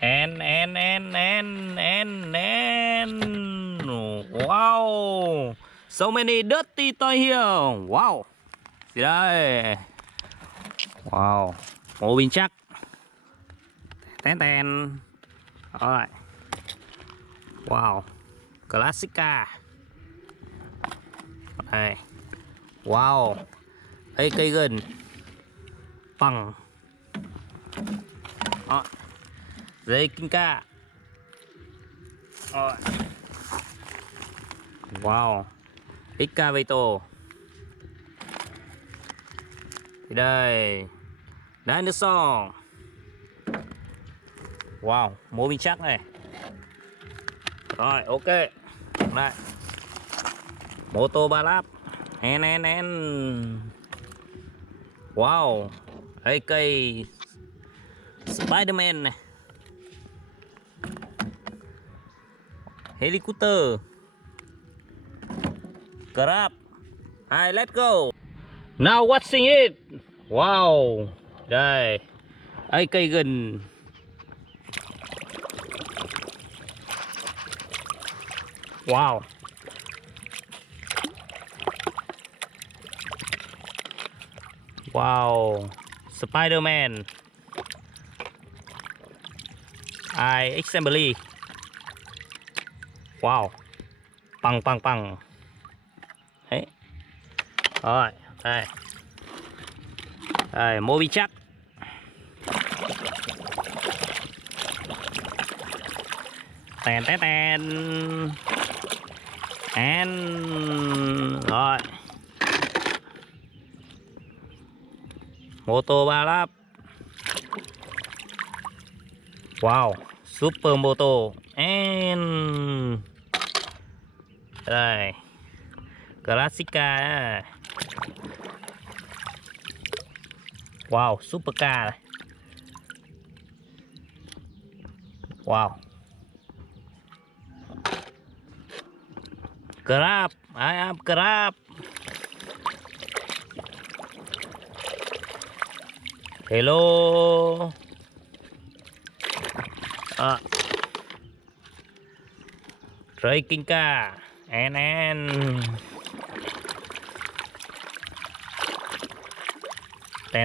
And wow, so many dirty toy here. Wow, gì đây? Wow, Mobil Truk. Ten. Alright. Wow, classic car. Đây. Wow, đây cây gần bằng dây kinh ca. Wow, Excavator. Đây, Dinosaurus. Wow, Mobil Truk này. Rồi, ok. Đây, Mobil Balap. Wow, đây cây Spiderman này. Helikopter. Grab. Hi, let's go. Now watching it. Wow, đây, đây cây gần. Wow. Wow, Spiderman. Assembly. Wow, bằng. Đấy. Rồi, đây. Đây, Mobil Truk. Ten. Rồi. Mobil Balap. Wow, super moto. And đây, Classica. Wow, super car này. Wow, Grab. I am Grab. Hello. Racing car. And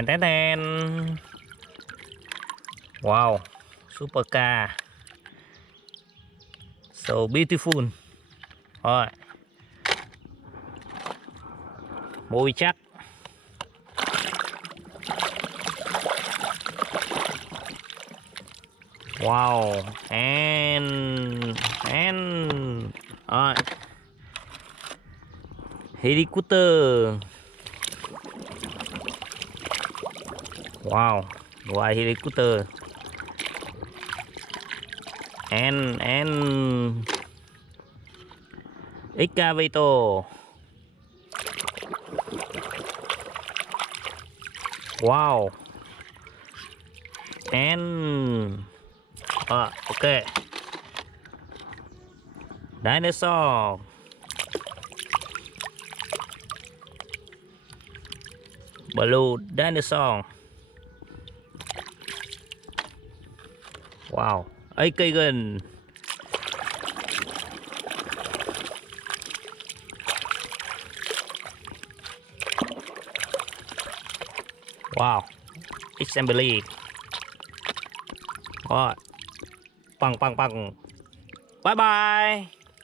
ten. Wow, super car. So beautiful. Rồi, Mobil Truk. Wow, and Helikopter. Wow, ngoài Helikopter. And Excavator. Wow. And ok. Dinosaur. Blue Dinosaur. Wow, ấy cây gần. Wow, assembly. Rồi, bằng. Bye bye.